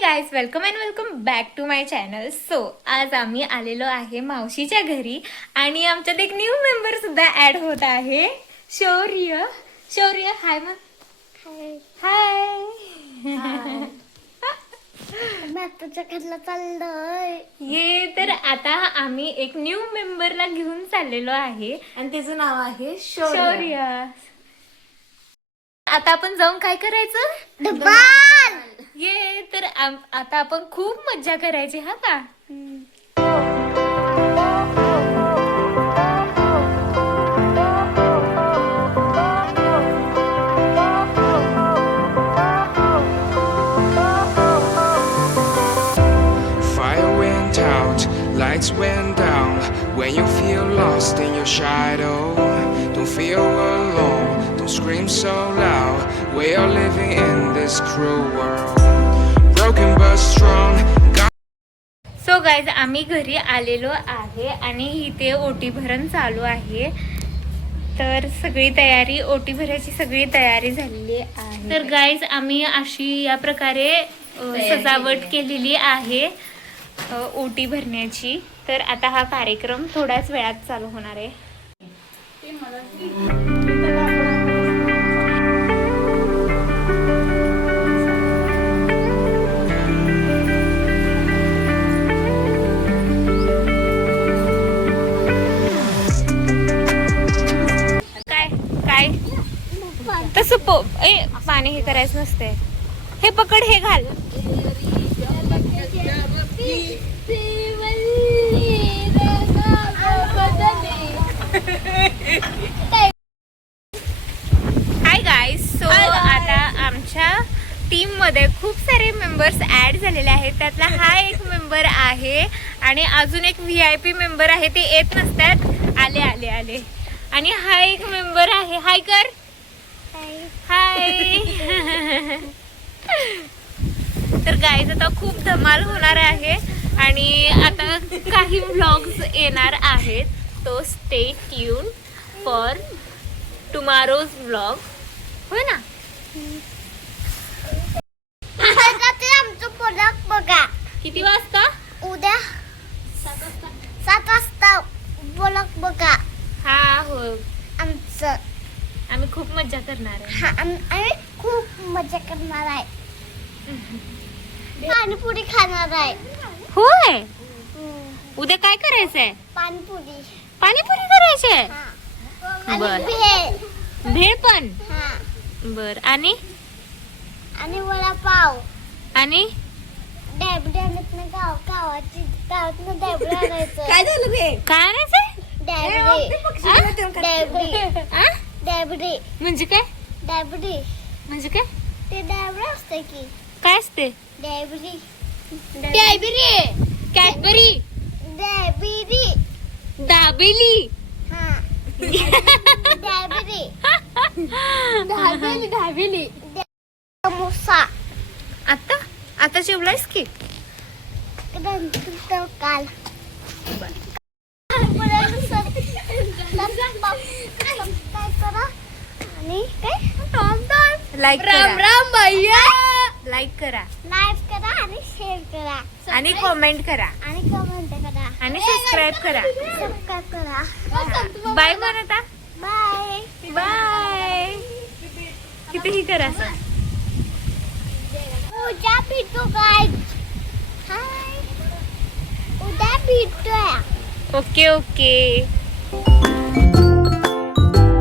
Guys, welcome and welcome back to my channel. So आज आम्ही आलेलो आहे मावशीच्या घरी आणि आमच्यात एक न्यू मेंबर सुद्धा ऍड होत आहे. शौर्य. शौर्य हाय मग. हाय. चाललंय ये तर आता आम्ही एक न्यू मेंबरला घेऊन चाललेलो आहे आणि त्याचं नाव आहे शौर्य. आता आपण जाऊन काय करायचं? डबाल. ये तर आता आपण खूप मज्जा करायची हा का. Fire went out, lights went down. When you feel lost in your shadow, don't feel alone, don't scream so loud. We are living in this cruel world, broken but strong. So guys, आम्ही घरी आलेलो आहे आणि इथे ओटी भरण चालू आहे. तर सगळी तयारी, ओटी भरायची सगळी तयारी झालेली आहे. तर गाइज, आम्ही अशी या प्रकारे सजावट केलेली आहे ओटी भरण्याची. तर आता हा कार्यक्रम थोड्याच वेळात चालू होणार आहे. काय तसं पाणी हे करायचं नसते. हे पकड, हे घाल. Hi guys. सो आता आमच्या टीम मध्ये खूप सारे मेंबर्स ऍड झालेले आहेत. त्यातला हा एक मेंबर आहे आणि अजून एक VIP मेंबर आहे. ते येत नसतात. आले आले आले. आणि हा एक मेंबर आहे. हाय कर. हाय. तर गाईज, आता खूप धमाल होणार आहे आणि आता काही व्लॉग्स येणार आहेत. तो stay tune for tomorrow's vlog. होय ना. आमचं प्रोडक्ट बघा. किती वाजता? उद्या 7 वाजता प्रोडक्ट बघा. हा हो, आमचं आम्ही खूप मज्जा करणार आहे. हा आम्ही खूप मजा करणार आहे. पाणीपुरी खाणार आहे. होय. उद्या काय करायचंय? पाणीपुरी. पाणीपुरी करायची आहे. हा. बर. आणि भेळ. भेळ पण. हा. बर. आणि वडापाव. आणि डॅबडी आणत गावातनं डॅबडी आणायचं. काय झालं रे? काय आणायचंय? डॅबडी म्हणजे काय? डॅबडी म्हणजे काय? ते डॅबडी असते की. काय असते? डॅबडी. कॅडबरी. डॅबडी. दाबेली. हा. डॅबडी. दाबेली. समोसा. आता जेवलायस की? काल आणि लाईक करा. राम राम भैया. लाईक करा लाईक करा आणि शेअर करा आणि कमेंट करा आणि कमेंट करा आणि सबस्क्राईब करा. सबस्क्राईब करा. बाय म्हणता. Bye bye. कितीही करा. उद्या भेटू काय. हाय. उद्या भेटूया. Okay okay.